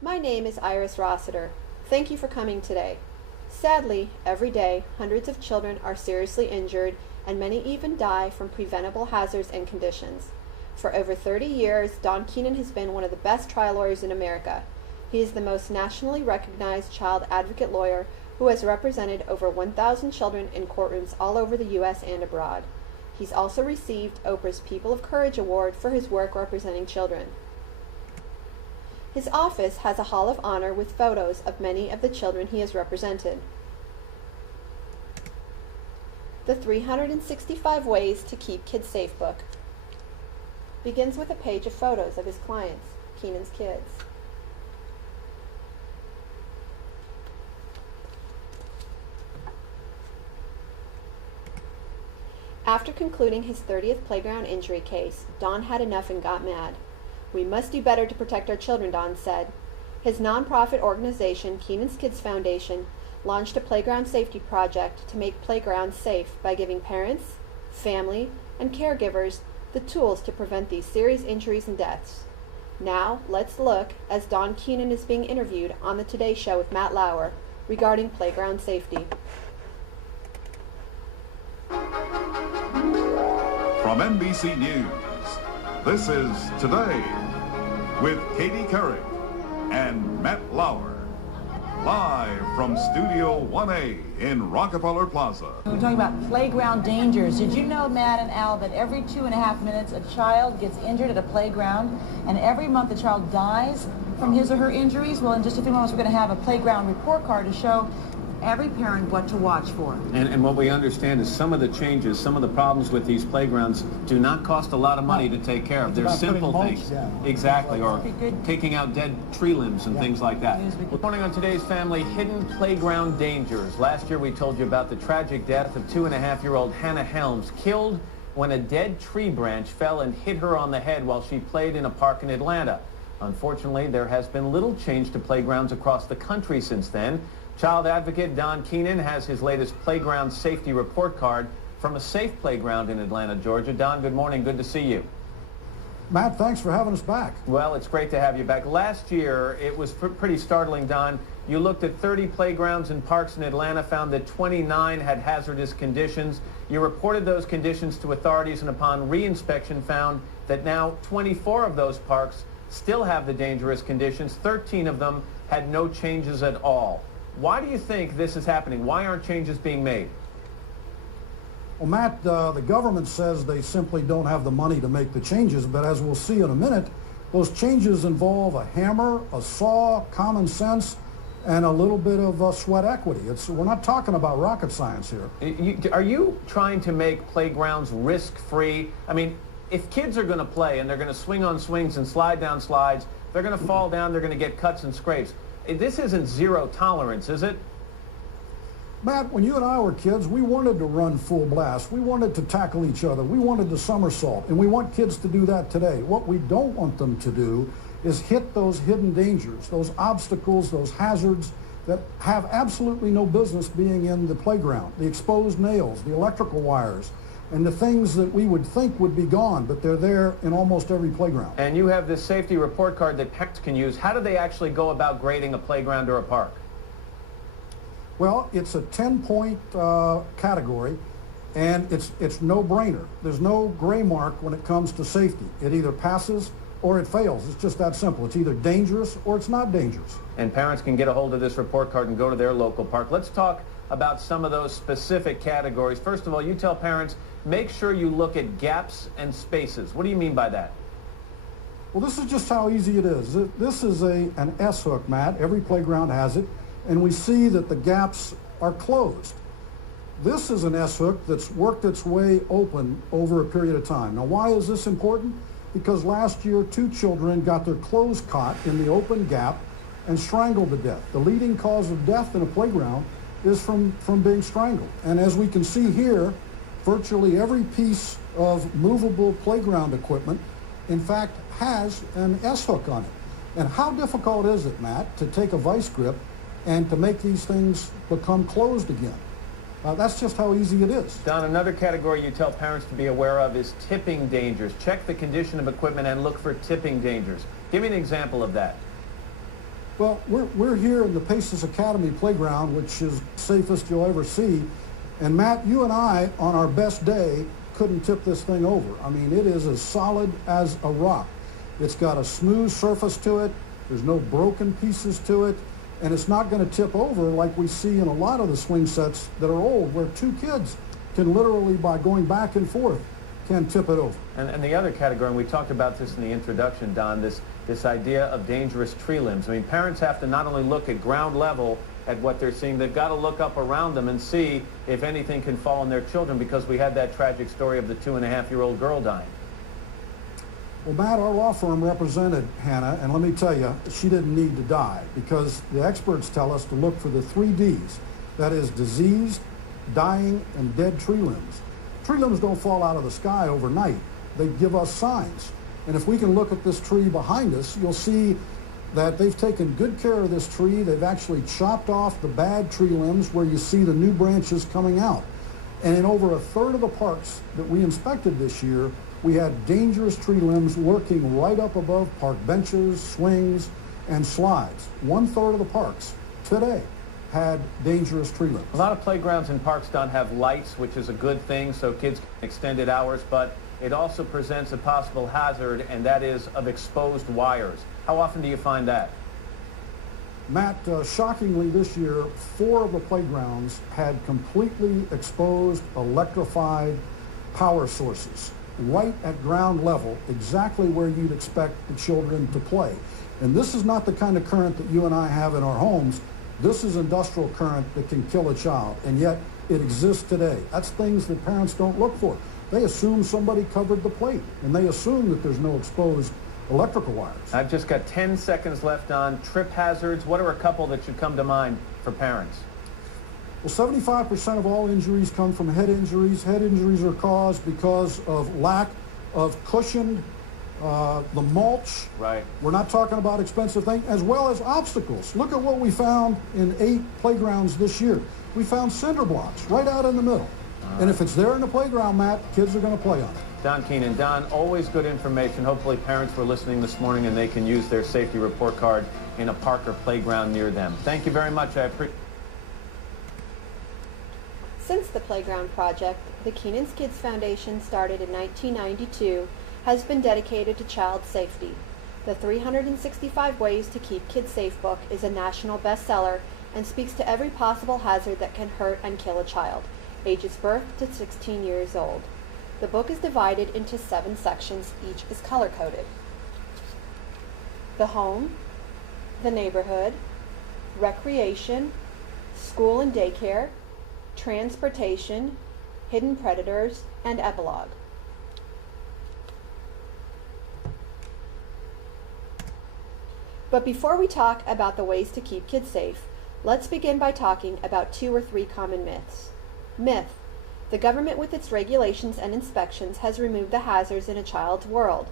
My name is Iris Rossiter. Thank you for coming today. Sadly, every day, hundreds of children are seriously injured and many even die from preventable hazards and conditions. For over 30 years, Don Keenan has been one of the best trial lawyers in America. He is the most nationally recognized child advocate lawyer who has represented over 1,000 children in courtrooms all over the U.S. and abroad. He's also received Oprah's People of Courage Award for his work representing children. His office has a Hall of Honor with photos of many of the children he has represented. The 365 Ways to Keep Kids Safe book begins with a page of photos of his clients, Keenan's kids. After concluding his 30th playground injury case, Don had enough and got mad. "We must do better to protect our children," Don said. His nonprofit organization, Keenan's Kids Foundation, launched a playground safety project to make playgrounds safe by giving parents, family, and caregivers the tools to prevent these serious injuries and deaths. Now, let's look as Don Keenan is being interviewed on the Today Show with Matt Lauer regarding playground safety. From NBC News, this is Today with Katie Couric and Matt Lauer. Live from Studio 1A in Rockefeller Plaza. We're talking about playground dangers. Did you know, Matt and Al, that every 2.5 minutes a child gets injured at a playground, and every month a child dies from his or her injuries? Well, in just a few moments we're going to have a playground report card to show every parent what to watch for. And what we understand is some of the changes, some of the problems with these playgrounds do not cost a lot of money to take care of. They're simple things. Exactly, or taking out dead tree limbs and things like that. Good morning on Today's Family, hidden playground dangers. Last year we told you about the tragic death of 2.5-year-old Hannah Helms, killed when a dead tree branch fell and hit her on the head while she played in a park in Atlanta. Unfortunately, there has been little change to playgrounds across the country since then. Child advocate Don Keenan has his latest playground safety report card from a safe playground in Atlanta, Georgia. Don, good morning. Good to see you. Matt, thanks for having us back. Well, it's great to have you back. Last year, it was pretty startling, Don. You looked at 30 playgrounds and parks in Atlanta, found that 29 had hazardous conditions. You reported those conditions to authorities, and upon re-inspection found that now 24 of those parks still have the dangerous conditions. 13 of them had no changes at all. Why do you think this is happening? Why aren't changes being made? Well, Matt, the government says they simply don't have the money to make the changes, but as we'll see in a minute, those changes involve a hammer, a saw, common sense, and a little bit of sweat equity. We're not talking about rocket science here. Are you trying to make playgrounds risk-free? I mean, if kids are going to play and they're going to swing on swings and slide down slides, they're going to fall down, they're going to get cuts and scrapes. This isn't zero tolerance, is it? Matt, when you and I were kids, we wanted to run full blast. We wanted to tackle each other. We wanted to somersault, and we want kids to do that today. What we don't want them to do is hit those hidden dangers, those obstacles, those hazards that have absolutely no business being in the playground. The exposed nails, the electrical wires, and the things that we would think would be gone, but they're there in almost every playground. And you have this safety report card that parents can use. How do they actually go about grading a playground or a park? Well, it's a 10-point category, and it's no-brainer. There's no gray mark when it comes to safety. It either passes or it fails. It's just that simple. It's either dangerous or it's not dangerous. And parents can get a hold of this report card and go to their local park. Let's talk about some of those specific categories. First of all, you tell parents, make sure you look at gaps and spaces. What do you mean by that? Well, this is just how easy it is. This is an S-hook, Matt. Every playground has it, and we see that the gaps are closed. This is an S-hook that's worked its way open over a period of time. Now, why is this important? Because last year, 2 children got their clothes caught in the open gap and strangled to death. The leading cause of death in a playground is from being strangled. And as we can see here, virtually every piece of movable playground equipment, in fact, has an S-hook on it. And how difficult is it, Matt, to take a vice grip and to make these things become closed again? That's just how easy it is. Don, another category you tell parents to be aware of is tipping dangers. Check the condition of equipment and look for tipping dangers. Give me an example of that. Well, we're here in the Paces Academy playground, which is safest you'll ever see. And Matt, you and I, on our best day, couldn't tip this thing over. I mean, it is as solid as a rock. It's got a smooth surface to it. There's no broken pieces to it. And it's not going to tip over like we see in a lot of the swing sets that are old, where two kids can literally, by going back and forth, can tip it over. And the other category, and we talked about this in the introduction, Don, this idea of dangerous tree limbs. I mean, parents have to not only look at ground level at what they're seeing, they've got to look up around them and see if anything can fall on their children, because we had that tragic story of the 2.5-year-old girl dying. Well, Matt, our law firm represented Hannah, and let me tell you, she didn't need to die, because the experts tell us to look for the 3 Ds. That is diseased, dying, and dead tree limbs. Tree limbs don't fall out of the sky overnight. They give us signs. And if we can look at this tree behind us, you'll see that they've taken good care of this tree. They've actually chopped off the bad tree limbs where you see the new branches coming out. And in over a third of the parks that we inspected this year, we had dangerous tree limbs lurking right up above park benches, swings, and slides. 1/3 of the parks today had dangerous tree limbs. A lot of playgrounds and parks don't have lights, which is a good thing, so kids can extended hours, but it also presents a possible hazard, and that is of exposed wires. How often do you find that? Matt, shockingly this year, 4 of the playgrounds had completely exposed, electrified power sources right at ground level, exactly where you'd expect the children to play. And this is not the kind of current that you and I have in our homes. This is industrial current that can kill a child, and yet it exists today. That's things that parents don't look for. They assume somebody covered the plate, and they assume that there's no exposed electrical wires. I've just got 10 seconds left on trip hazards. What are a couple that should come to mind for parents? Well, 75% of all injuries come from head injuries. Head injuries are caused because of lack of cushioned, the mulch. Right. We're not talking about expensive things, as well as obstacles. Look at what we found in 8 playgrounds this year. We found cinder blocks right out in the middle. And if it's there in the playground, Matt, kids are going to play on it. Don Keenan. Don, always good information. Hopefully parents were listening this morning and they can use their safety report card in a park or playground near them. Thank you very much. I appreciate it. Since the Playground Project, the Keenan's Kids Foundation, started in 1992, has been dedicated to child safety. The 365 Ways to Keep Kids Safe book is a national bestseller and speaks to every possible hazard that can hurt and kill a child, ages birth to 16 years old. The book is divided into 7 sections, each is color-coded. The home, the neighborhood, recreation, school and daycare, transportation, hidden predators, and epilogue. But before we talk about the ways to keep kids safe, let's begin by talking about 2 or 3 common myths. Myth: the government with its regulations and inspections has removed the hazards in a child's world.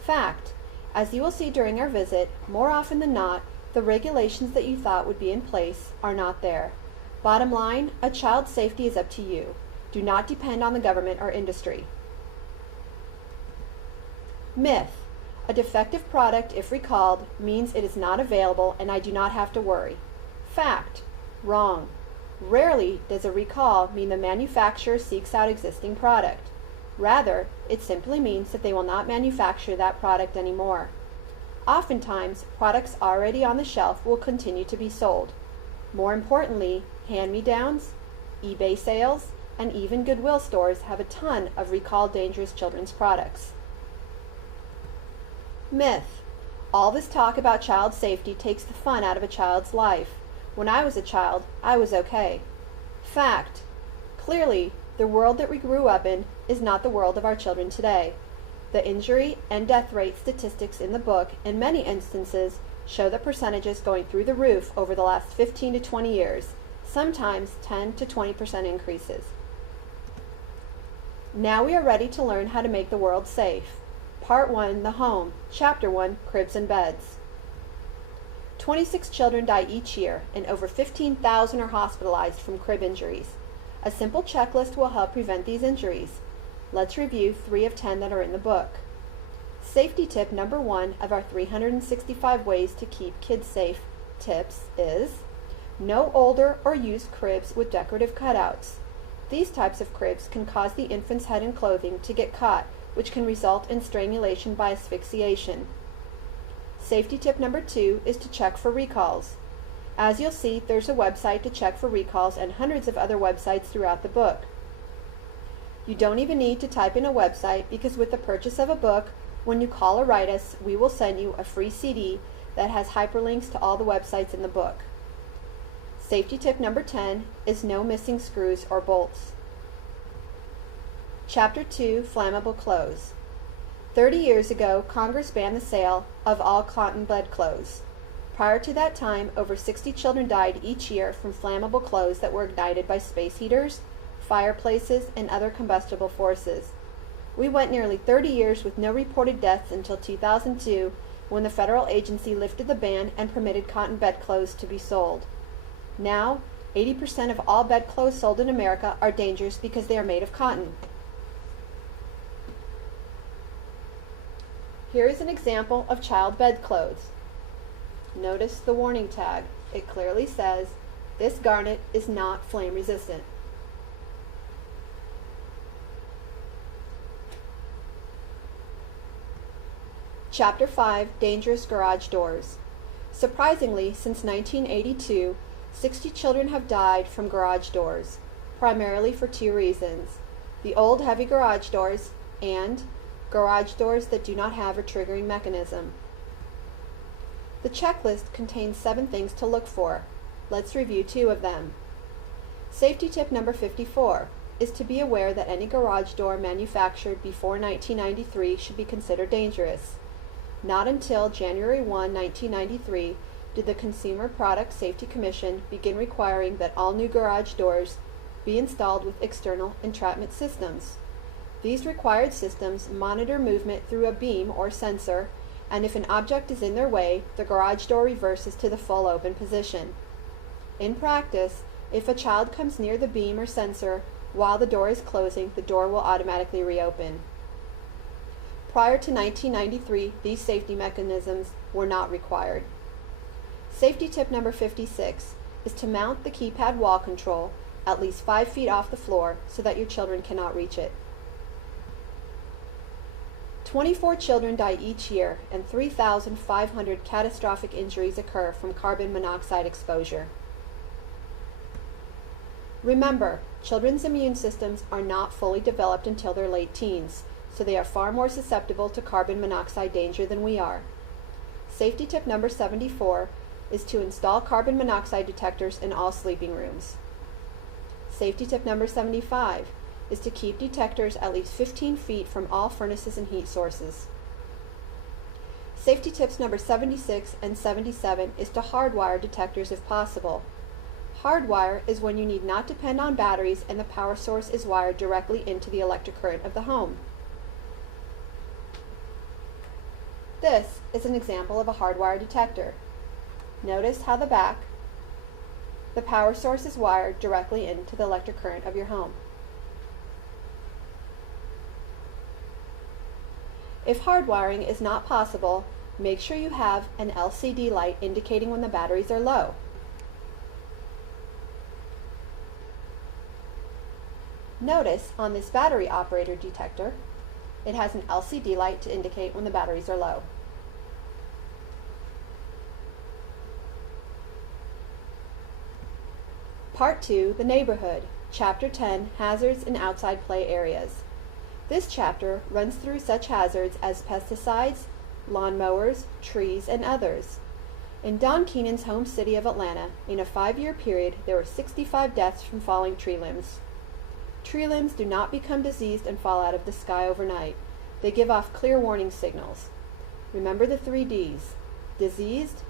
Fact: as you will see during our visit, more often than not, the regulations that you thought would be in place are not there. Bottom line, a child's safety is up to you. Do not depend on the government or industry. Myth: a defective product, if recalled, means it is not available and I do not have to worry. Fact: wrong. Rarely does a recall mean the manufacturer seeks out existing product. Rather, it simply means that they will not manufacture that product anymore. Oftentimes, products already on the shelf will continue to be sold. More importantly, hand-me-downs, eBay sales, and even Goodwill stores have a ton of recalled dangerous children's products. Myth: all this talk about child safety takes the fun out of a child's life. When I was a child, I was okay. Fact: clearly, the world that we grew up in is not the world of our children today. The injury and death rate statistics in the book, in many instances, show the percentages going through the roof over the last 15 to 20 years, sometimes 10 to 20% increases. Now we are ready to learn how to make the world safe. Part 1, the home. Chapter 1, cribs and beds. 26 children die each year, and over 15,000 are hospitalized from crib injuries. A simple checklist will help prevent these injuries. Let's review 3 of 10 that are in the book. Safety tip number 1 of our 365 ways to keep kids safe tips is no older or used cribs with decorative cutouts. These types of cribs can cause the infant's head and clothing to get caught, which can result in strangulation by asphyxiation. Safety tip number 2 is to check for recalls. As you'll see, there's a website to check for recalls and hundreds of other websites throughout the book. You don't even need to type in a website because with the purchase of a book, when you call or write us, we will send you a free CD that has hyperlinks to all the websites in the book. Safety tip number 10 is no missing screws or bolts. Chapter 2, Flammable Clothes. 30 years ago, Congress banned the sale of all cotton bedclothes. Prior to that time, over 60 children died each year from flammable clothes that were ignited by space heaters, fireplaces, and other combustible forces. We went nearly 30 years with no reported deaths until 2002, when the federal agency lifted the ban and permitted cotton bedclothes to be sold. Now, 80% of all bedclothes sold in America are dangerous because they are made of cotton. Here is an example of child bedclothes. Notice the warning tag. It clearly says, this garment is not flame resistant. Chapter 5, Dangerous Garage Doors. Surprisingly, since 1982, 60 children have died from garage doors, primarily for 2 reasons: the old heavy garage doors and garage doors that do not have a triggering mechanism. The checklist contains 7 things to look for. Let's review 2 of them. Safety tip number 54 is to be aware that any garage door manufactured before 1993 should be considered dangerous. Not until January 1, 1993 did the Consumer Product Safety Commission begin requiring that all new garage doors be installed with external entrapment systems. These required systems monitor movement through a beam or sensor, and if an object is in their way, the garage door reverses to the full open position. In practice, if a child comes near the beam or sensor while the door is closing, the door will automatically reopen. Prior to 1993, these safety mechanisms were not required. Safety tip number 56 is to mount the keypad wall control at least 5 feet off the floor so that your children cannot reach it. 24 children die each year, and 3,500 catastrophic injuries occur from carbon monoxide exposure. Remember, children's immune systems are not fully developed until their late teens, so they are far more susceptible to carbon monoxide danger than we are. Safety tip number 74 is to install carbon monoxide detectors in all sleeping rooms. Safety tip number 75 is to keep detectors at least 15 feet from all furnaces and heat sources. Safety tips number 76 and 77 is to hardwire detectors if possible. Hardwire is when you need not depend on batteries and the power source is wired directly into the electric current of the home. This is an example of a hardwire detector. Notice how the power source is wired directly into the electric current of your home. If hardwiring is not possible, make sure you have an LCD light indicating when the batteries are low. Notice on this battery operator detector, it has an LCD light to indicate when the batteries are low. Part 2, The Neighborhood, Chapter 10, Hazards in Outside Play Areas. This chapter runs through such hazards as pesticides, lawnmowers, trees, and others. In Don Keenan's home city of Atlanta, in a 5-year period, there were 65 deaths from falling tree limbs. Tree limbs do not become diseased and fall out of the sky overnight. They give off clear warning signals. Remember the 3 Ds: diseased,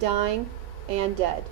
dying, and dead.